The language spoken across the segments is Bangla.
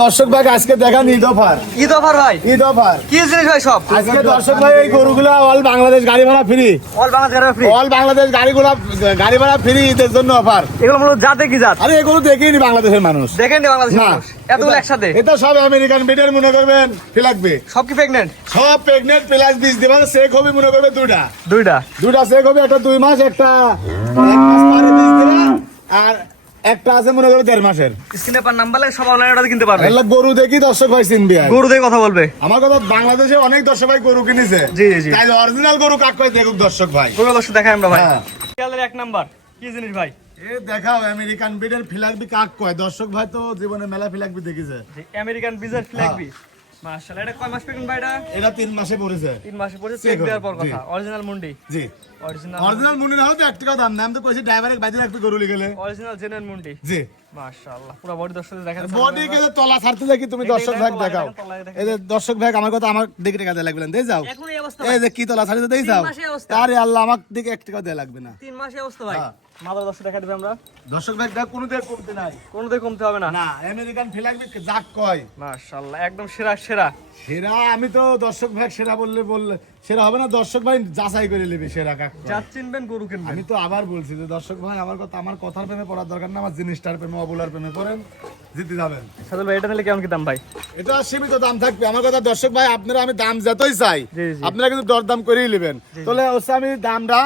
দর্শক ভাই আজকে দেখান ঈদ অফার ভাই, ঈদ অফার কি জিনিস ভাই সব? আজকে দর্শক ভাই এই গরুগুলা অল বাংলাদেশ গাড়ি ভাড়া free, all Bangladesh free, all Bangladesh গাড়ি ভাড়া ফ্রি ঈদের জন্য অফার। এগুলো মূলত জাতে কি জাত? আরে এগুলো দেখেনি বাংলাদেশের মানুষ, দেখেন নি বাংলাদেশের না মানুষ এতগুলো একসাথে? এটা সব আমেরিকান ব্রিডের মনে করবেন কি লাগবে, সব কি প্রেগন্যান্ট? সব প্রেগনেন্ট প্লাস 20 দিবা চেক হবে মনে করবে দুইটা চেক হবে, একটা 2 মাস একটা 1 মাস পরে 20 দিবা আর একটা আছে মনে করবে 1.5 মাসের। স্ক্রিনে পার নাম্বার লাগে, সব অনলাইনে অর্ডার কিনতে পারবে। এগুলা গরু দেখি দর্শক ভাই চিনবি, আর গরু দিয়ে কথা বলবে। আমার কথা বাংলাদেশে অনেক দর্শক ভাই গরু কিনেছে, জি জি জি, তাই অরিজিনাল গরু কাক কয় দেখুক দর্শক ভাই। গরু দর্শক দেখাই আমরা ভাই। হ্যাঁ। শিয়ালের এক নাম্বার কি জিনিস ভাই? এ দেখাও আমেরিকান ব্রিডের ফিলাকবি কাক কয়, দর্শক ভাই তো জীবনে মেলা ফিলাকবি দেখেছে। যে আমেরিকান বিজার ফ্ল্যাগবি, মাশাআল্লাহ। এটা কয় মাস প্রেগন্যান্ট ভাই? এটা 3 মাসে পড়েছে, 3 মাসে পড়ে চেক দেওয়ার পর কথা। অরিজিনাল মুন্ডি, জি অরিজিনাল মুন্ডি না হলে 1 টাকা দাম না, আমি তো কইছি ড্রাইভারের বাইরে রাখতে গরু লিগেলে, অরিজিনাল জেনুইন মুন্ডি। জি মাশাআল্লাহ, পুরো বডি দর্শক দেখেন। বডি গেলে তলা ছাড়তে দেখি তুমি দর্শক ভাই দেখাও। এই যে দর্শক ভাই আমার কথা আমার দিকে টাকা দেয়া লাগবে না, দেই যাও। এখন এই অবস্থা এই যে কি তলা ছাড়তে দেই যাও। 3 মাসের অবস্থা। আরে আল্লাহ আমার দিকে 1 টাকা দেয়া লাগবে না। 3 মাসের অবস্থা ভাই। হ্যাঁ। মাদার দর্শক দেখা দিবে আমরা। দর্শক ভাই দেখ কোনো দেখ কমতে নাই, কোনোদিন কমতে হবে না। না আমেরিকান ফিলাকবি যাক কয় মাশাআল্লাহ, একদম সেরা সেরা। সেরা। আমি তো দর্শক ভাই সেরা বললে সেরা হবে না, দর্শক ভাই যাচাই করে নেবে সেরা কাক কয়। জাত চিনবেন, গরু কিনবেন। আমি তো আবার বলছি যে দর্শক ভাই আমার কথার প্রেমে পড়ার দরকার না, আমার জিনিসটার প্রেমে অবলার প্রেমে পড়েন, জিতে যাবেন। সাদুল ভাই, এটা নিলে কেমন কি দাম ভাই? এটা সীমিত দাম থাকবে, আমার কথা দর্শক ভাই আপনারা আমি দাম যতই চাই জি, জি। আপনারা কিন্তু দরদাম করেই নেবেন। তাহলে হচ্ছে আমি দামটা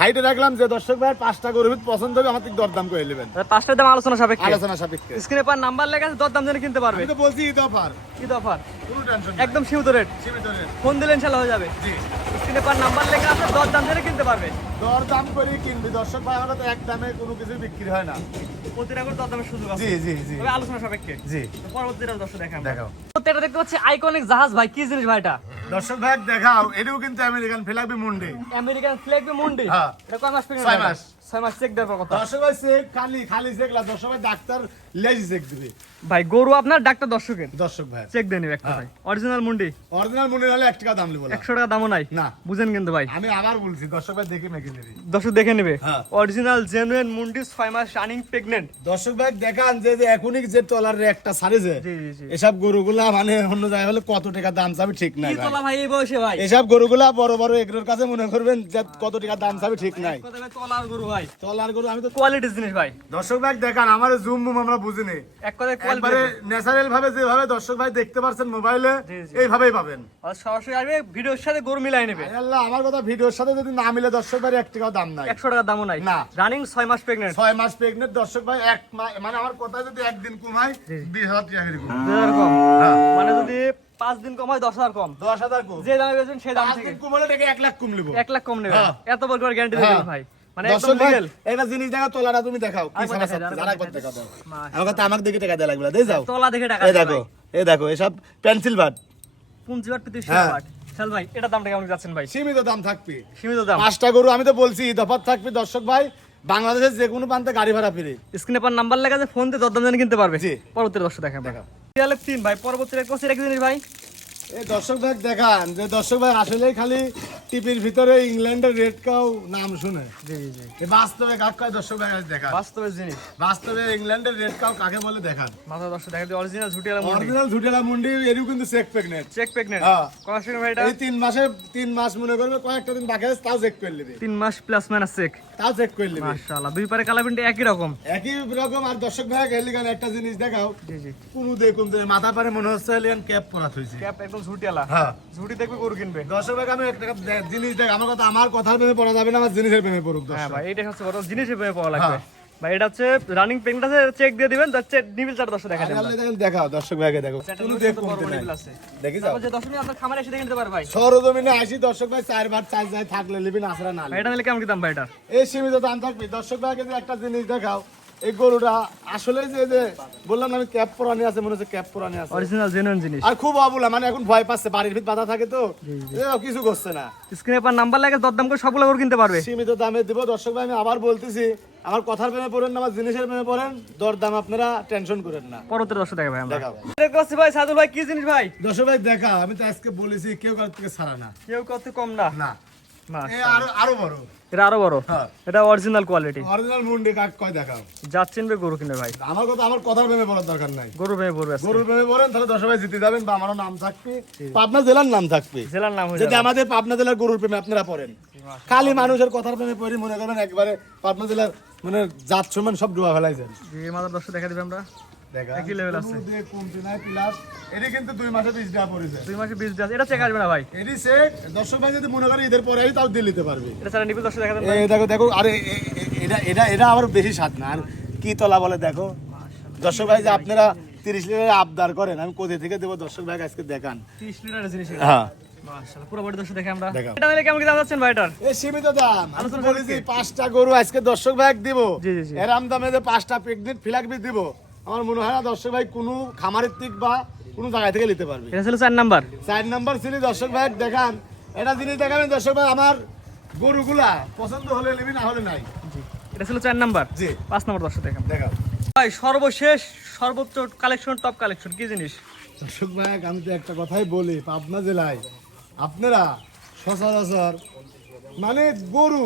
হাইটে রাখলাম যে দর্শক ভাই 5টা গরু পছন্দ হবে আমার থেকে দরদাম করে নেবেন, পাঁচটার দাম আলোচনা সাপেক্ষে। আলোচনা সাপেক্ষে। স্ক্রিনে পার নাম্বার লেখা আছে, দরদাম জেনে কিনতে পারবে। আমি তো বলছি ঈদ অফার, ঈদ অফার, কোনো টেনশন একদম সীমিত রেট। সীমিত রেট। ফোন দিলে ইনশাআল্লাহ হয়ে যাবে। জি স্ক্রিনে পার নাম্বার লেখা আছে, দরদাম জেনে কিনতে পারবে। দরদাম করে কিনবি দর্শক ভাই, আমার তো এক দামে কোনো কিছু বিক্রি হয় না। প্রতিটা করে দরদামের সুযোগ আছে। জি জি জি তবে আলোচনা সাপেক্ষে। জি তো পরবর্তীটা দর্শক দেখাম। দেখাও এটা দেখতে পাচ্ছি আইকনিক জাহাজ ভাই, কি জিনিস ভাই এটা? দর্শক ভাই দেখাও, এটাও কিন্তু আমেরিকান ফিলাকবি মুন্ডি। আমেরিকান ফ্ল্যাগ মুন্ডি। হ্যাঁ। এটা কয় মাস প্রেগন্যান্ট? 6 মাস। 6 মাস চেক দেওয়ার পর কথা। দর্শক ভাই চেক খালি চেক লা, দর্শক ভাই ডাক্তার লেজি চেক দিবে। ভাই গরু আপনার, ডাক্তার দর্শকের। দর্শক ভাই চেক দিয়ে নিবে একটা ভাই। অরিজিনাল মুন্ডি, অরিজিনাল মুন্ডি হলে 1 টাকা দাম লিবো না, 100 টাকা দামও নাই। না বুঝেন কিন্তু ভাই, আমি আবার বলছি দর্শক ভাই দেখে মেখে নেবে। দর্শক দেখে নেবে। হ্যাঁ। অরিজিনাল জেনুইন মুন্ডি 6 মাস রানিং প্রেগন্যান্ট। দর্শক ভাই দেখান যে এখনই যে টলার একটা সারিছে, জি জি জি। এসব গরুগুলা মানে অন্য জায়গায় হলে কত টাকা দাম চাবে ঠিক নাই কি ভাই। তোলা ভাই এই বয়সে ভাই? এসব গরুগুলা বড় বড় এগুলোর কাছে মনে করবেন যে কত টাকা দাম চাবে ঠিক নাই। কথা ভাই, তোলার গরু ভাই, টলার গরু আমি তো কোয়ালিটি জিনিস ভাই। দর্শক ভাই দেখান আমার জুম মুম আমরা বুঝিনি, এক কথায় একবারে কোয়ালিটি। ন্যাচারাল ভাবে যেভাবে দর্শক ভাই দেখতে পারছেন মোবাইলে জি, জি। এইভাবেই পাবেন। আর সরাসরি আসবে, ভিডিওর সাথে গরু মিলাই নেবে। আল্লাহ আমার কথা ভিডিওর সাথে যদি না মিলে দর্শক ভাই 1 টাকাও দাম নাই, 100 টাকা দামও নাই। না। রানিং 6 মাস প্রেগন্যান্ট। 6 মাস প্রেগনেন্ট দর্শক ভাই, এক মানে আমার কথা যদি একদিন কমাই 20,000 টাকা করে কম। 2000 কম। হ্যাঁ মানে যদি 5 দিন কম হয় 10,000 কম। 10,000 কম, যে দামে বেচবেন সেই দাম 5 থেকে দিন কমালে টাকা 1 লাখ কম লিবো। 1 লাখ কম নেবে। হ্যাঁ। এত বড় করে গ্যারান্টি হ্যাঁ। দেবেন ভাই, মানে একদম দর্শক ভাই লিগ্যাল। একটা জিনিস দেখাও, তোলাটা তুমি দেখাও কি আরেকবার সারা দেখাই, সব আরেকবার আরেকবার দেখাই। দেখাও। মাশাআল্লাহ। আমার কথা আমাকে দিকে টাকা দেয়া লাগবে না, দেই যাও। তোলা দেখে টাকা এই আছে দেখো ভাই। এই দেখো এসব পেন্সিল বাট পুঞ্জিবাট পিতে হ্যাঁ। শিরবাট। চল ভাই, এটা দামটা কেমন যাচ্ছেন ভাই? সীমিত দাম থাকবে, সীমিত দাম। 5টা গরু আমি তো বলছি দফাত থাকবে দর্শক ভাই, বাংলাদেশের যে কোনো প্রান্তে গাড়ি ভাড়া ফ্রি। স্ক্রিনে পার নাম্বার লেখা আছে, ফোন দিয়ে দরদাম জানি কিনতে পারবে। জি। পরবর্তী দর্শক দেখাম। সিরিয়ালের 3 ভাই, পরবর্তী এক কোর্সে রেখে দিন ভাই। এই দর্শক ভাই দেখান যে দর্শক ভাই আসলেই খালি টিভির ভিতরে ইংল্যান্ডের রেড কাউ নাম শুনে, জি জি। এই বাস্তবে কাক কয় দর্শক ভাই দেখান, বাস্তবের জিনিস। বাস্তবে ইংল্যান্ডের রেড কাউ কাকে বলে দেখান। মাথা দর্শক দেখা দিই, অরিজিনাল ঝুটিয়ালা মুন্ডি। অরিজিনাল ঝুটেলা মুন্ডি, এরও কিন্তু চেক প্রেগনেন্ট। Check pregnant. হ্যাঁ। কয় মাস ভাই এটা? এই 3 মাস মনে করবে, কয়েকটা দিন বাকি আছে তাও চেক করে নেবে, 3 মাস প্লাস মাইনাস চেক। তাও চেক করে নেবে। মাশাআল্লাহ, দুই পারে কালা প্রিন্ট একই রকম। একই রকম। আর দর্শক ভাই এলিগান একটা জিনিস দেখাও, জি জি। কোনো দেখুন মাথা পারে মনে হচ্ছে এলিগান ক্যাপ পরা হয়েছে। ক্যাপ একদম ঝুটিয়ালা। হ্যাঁ ঝুটি দেখবে গরু কিনবে। দর্শক ভাই আমি একটা জিনিস দেখ, আমার কথার প্রেমে পড়া যাবে না, আমার জিনিসের প্রেমে পড়ুক হ্যাঁ দর্শক। ভাই, এইটা হচ্ছে বড় জিনিসের পেয়ে পাওয়া লাগবে। হ্যাঁ। ভাই এটা হচ্ছে রানিং প্রেগন্যান্ট আছে, চেক দিয়ে দিবেন, তার চেক নিবিল চার দর্শক দেখা আরে যাবে। আল্লাহ দেখেন দেখাও দর্শক ভাইকে দেখো, কোনো দেখ কমতে নাই, দেখি যাও। তারপর যে দর্শক আপনার খামারে এসে দেখে নিতে পারবে ভাই। সরজমিনে আসি দর্শক ভাই 4 বার 4 যায় থাকলে লিবিন আসরা না ভাই এটা নিলে কেমন কি দাম ভাই এটা? এই সীমিত দাম থাকবে। দর্শক ভাইকে যে একটা জিনিস দেখাও, এই গরুটা আসলে যে বললাম না আমি ক্যাপ পরানি আছে, মনে হচ্ছে ক্যাপ পরানি আছে, অরিজিনাল জেনুইন জিনিস। আর খুব অবলা মানে এখন ভয় পাচ্ছে, বাড়ির ভিতর বাধা থাকে তো কিছু করছে না। স্ক্রিনে পার নাম্বার লাগে, দরদাম করে সবগুলো গরু কিনতে পারবে। সীমিত দামে দিব দর্শক ভাই, আমি আবার বলতেছি আমার কথার প্রেমে পড়েন না, আমার জিনিসের প্রেমে পড়েন, দর দাম আপনারা টেনশন করেন না। পরবর্তী দর্শক দেখা ভাই আমরা। দেখাও দেখতে পাচ্ছি ভাই সাদুল ভাই, কি জিনিস ভাই? দর্শক ভাই দেখাও, আমি তো আজকে বলেছি কেউ কার থেকে ছাড়া না, কেউ কত কম না। না আরো বড়। এটা আরো বড়। হ্যাঁ। এটা অরিজিনাল কোয়ালিটি। অরিজিনাল মুন্ডি কাক কয় দেখাও। যাচ্ছেন বে গরু কিনে ভাই। আমার কথার প্রেমে পড়ার দরকার নাই। গরু প্রেমে পড়বে আজকে। গরুর প্রেমে পড়েন তাহলে 10 ভাই জিতে যাবেন বা আমারও নাম থাকবে, পাবনা জেলার নাম থাকবে। জেলার নাম হয়ে যদি যাবে। আমাদের পাবনা জেলার গরুর প্রেমে আপনারা পড়েন, খালি মানুষের কথার প্রেমে পড়ি মনে করবেন একবারে পাবনা জেলার মানে জাত সমান সব ডুবা ফেলাইছেন। এই মাদার দর্শক দেখা দিবে আমরা। দেখা একই level আছে। কোনো দিয়ে কমতি নাই প্লাস এটি কিন্তু 2 মাসে 20 টাকা পড়েছে। 2 মাসে 20 দিন। এটা চেক আসবে না ভাই। এটি সেট দর্শক ভাই যদি মনে করে ঈদের পরে তাও দিয়ে নিতে পারবে। এটা ছাড়া নিবে দর্শক দেখা দেন। এই দেখো দেখো, আরে এটা আবার বেশি স্বাদ না। আর কি তলা বলে দেখো দর্শক ভাই, যে আপনারা 30 লিটার আবদার করেন, আমি কোথা থেকে দেবো দর্শক ভাই আজকে দেখান। 30 লিটারের জিনিস। হ্যাঁ মাশাআল্লাহ, পুরো বডি দর্শক দেখে আমরা। দেখাও। এটা নিলে কেমন কি দাম যাচ্ছেন ভাই এটার? এই সীমিত দাম, আমি তো বলেছি 5টা গরু আজকে দর্শক ভাই দিব। জি, জি, জি। এরাম দামে যে 5টা প্রেগনেন্ট ফিলাকবি দিব, আমার মনে হয় না দর্শক ভাই কোনো খামারের দিক বা কোনো জায়গা থেকে নিতে পারবে। এটা ছিল 4 নাম্বার। 4 নাম্বার ছিল দর্শক ভাই দেখান। এটা জিনিস দেখাবেন দর্শক ভাই, আমার গরুগুলা পছন্দ হলে নেবেন, না হলে নাই। জি। এটা ছিল 4 নাম্বার। জি 5 নাম্বার দর্শক দেখেন। দেখাও ভাই সর্বশেষ সর্বোচ্চ কালেকশন, টপ কালেকশন কি জিনিস? দর্শক ভাই, আমি তো একটা কথাই বলি, পাবনা জেলায় আপনারা সচরাচর মানে গরু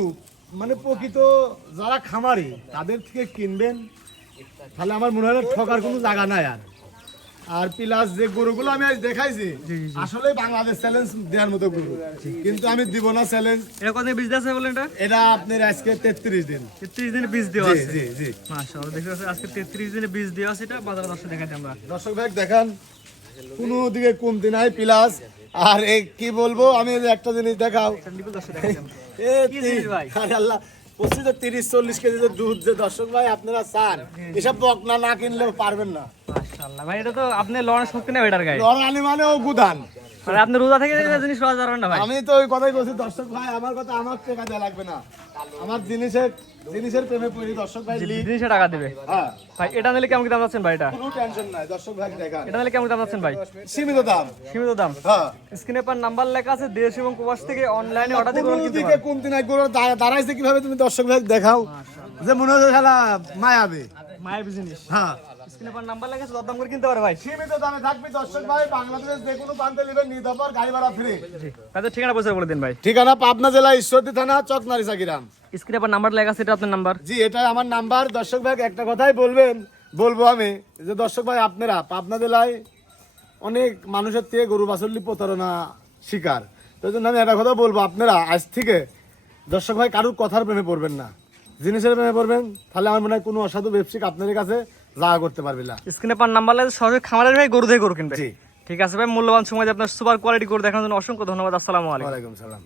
মানে প্রকৃত যারা খামারি তাদের থেকে কিনবেন, তাহলে আমার মনে হয় না ঠকার কোনো জায়গা নাই। আর প্লাস যে গরুগুলো আমি আজ দেখাইছি আসলে বাংলাদেশ চ্যালেঞ্জ দেওয়ার মতো গরু, কিন্তু আমি দিব না চ্যালেঞ্জ। এটা কত বীজ আছে বলেন? এটা আপনার আজকে 33 দিন। 33 দিনে বীজ দেওয়া জি আছে। জি জি মাশাআল্লাহ, দেখতে পাচ্ছেন আজকে 33 দিনে বীজ দেওয়া আছে। এটা বাজারে দর্শক দেখাচ্ছি আমরা। দর্শক ভাই দেখান, কোনো দিকে কমতি নাই প্লাস। আর এই কি বলবো, আমি এই যে একটা জিনিস দেখাও, এটা নিপুল দর্শক দেখাচ্ছি আমরা। এ কি জিনিস ভাই? আরে আল্লাহ, 30-40 কেজি যে দুধ যে দর্শক ভাই আপনারা চান, এসব বকনা না কিনলে পারবেন না। মাশাআল্লাহ ভাই, এটা তো আপনি লড়ার শক্তি না এটার গায়ে। লড়ালি মানে ও গুদান। মানে আপনি রোজা থেকে এই জিনিস লড়া যাবেন না ভাই। আমি তো ওই কথাই বলছি দর্শক ভাই, আমার কথা আমার টাকা দেওয়া লাগবে না, আমার জিনিসের প্রেমে পড়ি দর্শক ভাই। জিনিসে টাকা দিবে হ্যাঁ, ভাই। এটা নিলে কেমন কি দাম যাচ্ছেন ভাই? এটা কোনো টেনশন নাই দর্শক ভাই দেখান, এটা নিলে কেমন দাম যাচ্ছেন ভাই? সীমিত দাম। সীমিত দাম। হ্যাঁ, স্ক্রিনে পার নাম্বার লেখা আছে, দেশ এবং প্রবাস থেকে অনলাইনে অর্ডার দিয়ে কোনো গরু কিনতে দিকে পারবেন। কমতি নাই। গরু দাঁড়াইছে কিভাবে তুমি দর্শক ভাই দেখাও, যে মনে হচ্ছে খেলা মায়াবে। মায়ের বিজনেস। হ্যাঁ, স্ক্রিনে পার নাম্বার লেখা আছে, দরদাম করে কিনতে পারে ভাই। সীমিত দামে থাকবে দর্শক ভাই, বাংলাদেশের যে কোনো প্রান্তে নেবেন, নিতে পার, গাড়ি ভাড়া ফ্রি। জি, তাদের ঠিকানা পয়সা বলে দিন ভাই। ঠিকানা পাবনা জেলা ঈশ্বরদী থানা চকনারিসা গ্রাম। স্ক্রিনে পার নাম্বার লেখা আছে, এটা আপনার নাম্বার। জি, এটাই আমার নাম্বার। দর্শক ভাই একটা কথাই বলবো আমি, যে দর্শক ভাই আপনারা পাবনা জেলায় অনেক মানুষের থেকে গরু বাছুরলি প্রতারণা শিকার, তো জন্য আমি একটা কথা বলবো, আপনারা আজ থেকে দর্শক ভাই কারুর কথার প্রেমে পড়বেন না, জিনিসের প্রেমে পড়বেন, তাহলে আমার মনে হয় কোনো অসাধু ব্যবসায়িক আপনাদের কাছে জায়গা করতে পারবে না। স্ক্রিনে পার নাম্বার লেখা আছে, সরাসরি খামারের ভাই গরু দিয়ে গরু কিনবে। জি। ঠিক আছে ভাই, মূল্যবান সময় দিয়ে আপনার সুপার কোয়ালিটি গরু দেখানোর জন্য অসংখ্য ধন্যবাদ। আসসালামু আলাইকুম। ওয়ালাইকুম সালাম।